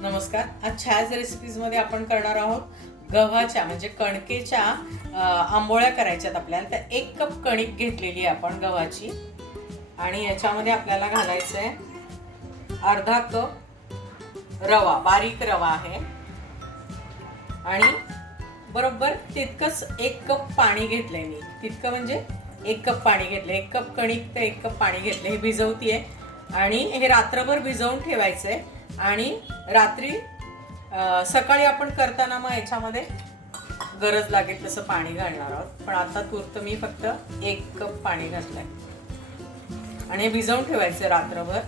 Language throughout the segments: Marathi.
नमस्कार. आज छायाज रेसिपीजमध्ये आपण करणार आहोत गव्हाच्या म्हणजे कणकेच्या आंबोळ्या करायच्यात आपल्याला. तर एक कप कणिक घेतलेली आहे आपण गव्हाची. आणि याच्यामध्ये आपल्याला घालायचं आहे अर्धा कप रवा बारीक रवा आहे. आणि बरोबर तितकंच एक कप पाणी घेतलंय मी. तितकं म्हणजे एक कप पाणी घेतलं एक कप कणिक तर एक कप पाणी घेतलं हे भिजवतीये. आणि हे रात्रभर भिजवून ठेवायचंय. आणि रात्री सकाळी आपण करताना मग याच्यामध्ये गरज लागेल तसं पाणी घालणार आहोत. पण आता तूर्त मी फक्त एक कप पाणी घातलंय. आणि हे भिजवून ठेवायचं रात्रभर.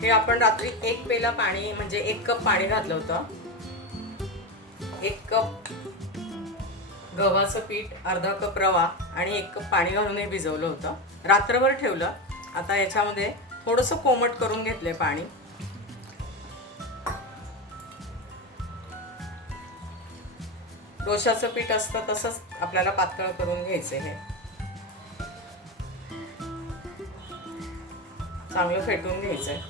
हे आपण रात्री एक पेला पाणी म्हणजे एक कप पाणी घातलं होतं. एक कप गव्हाचं पीठ अर्धा कप रवा आणि एक कप पाणी घालून हे भिजवलं होतं. रात्रभर ठेवलं. आता याच्यामध्ये थोडंसं कोमट करून घेतलंय पाणी. डोशाचं पीठ असतं तसंच आपल्याला पातळ करून घ्यायचं हे. चांगलं फेटून घ्यायचंय.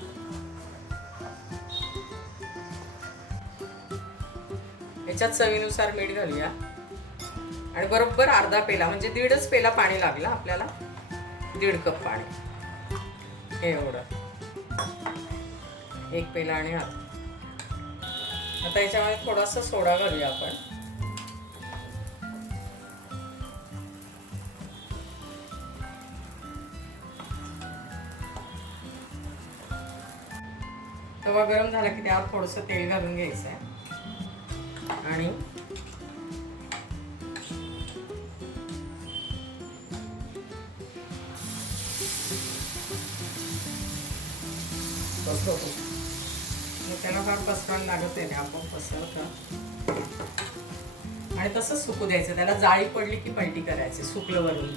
याच्यात चवीनुसार मीठ घालूया. आणि बरोबर अर्धा पेला म्हणजे दीडच पेला पाणी लागलं आपल्याला. दीड कप पाणी. हे एवढं. एक पेला आणि आता याच्यामध्ये थोडासा सोडा घालूया आपण. तवा गरम झाला की त्यावर थोडंसं तेल घालून घ्यायचं आहे आणि त्याला फार पसरायला लागत आहे आपण पसरतं. आणि तसंच सुकू द्यायचं त्याला जाळी पडली की पलटी करायची सुकलं वरून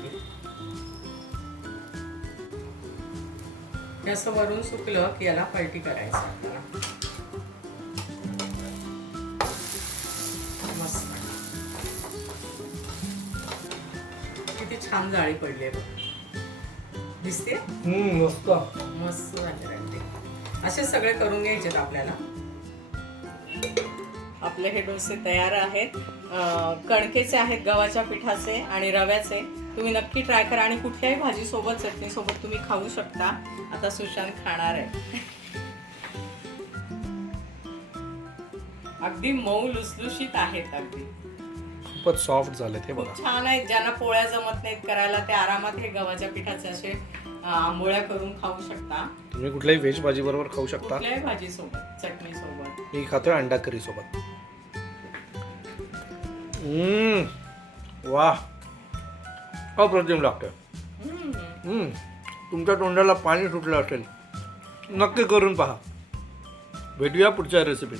की असं वरून सुकलं की याला पलटी करायचं आपल्याला. किती छान जाळी पडली आहे बघ. दिसते? हम्म मस्त. मस्त झाले असे सगळे करून घ्यायचेत आपल्याला. आपले हे डोसे तयार आहेत. कणकेचे आहेत गव्हाच्या पिठाचे आणि रव्याचे. तुम्ही नक्की ट्राय करा आणि कुठल्याही भाजी सोबत चटणी सोबत तुम्ही खाऊ शकता. आता सुशांत खाणार आहे. अगदी मऊ लुसलुशीत आहेत अगदी. खूपच सॉफ्ट झाले ते खूप छान आहेत. ज्यांना पोळ्या जमत नाहीत करायला ते आरामात हे गव्हाच्या पिठाचे असे आंबोळ्या करून खाऊ शकता. तुम्ही कुठल्याही व्हेज भाजी बरोबर खाऊ शकता. कुठल्याही भाजी सोबत चटणी सोबत मी खातोय अंडा करी सोबत हम्म. वा अप्रतिम हम्म. हम्म. तुमच्या तोंडाला पाणी सुटलं असेल नक्की करून पहा. भेटूया पुढच्या रेसिपीत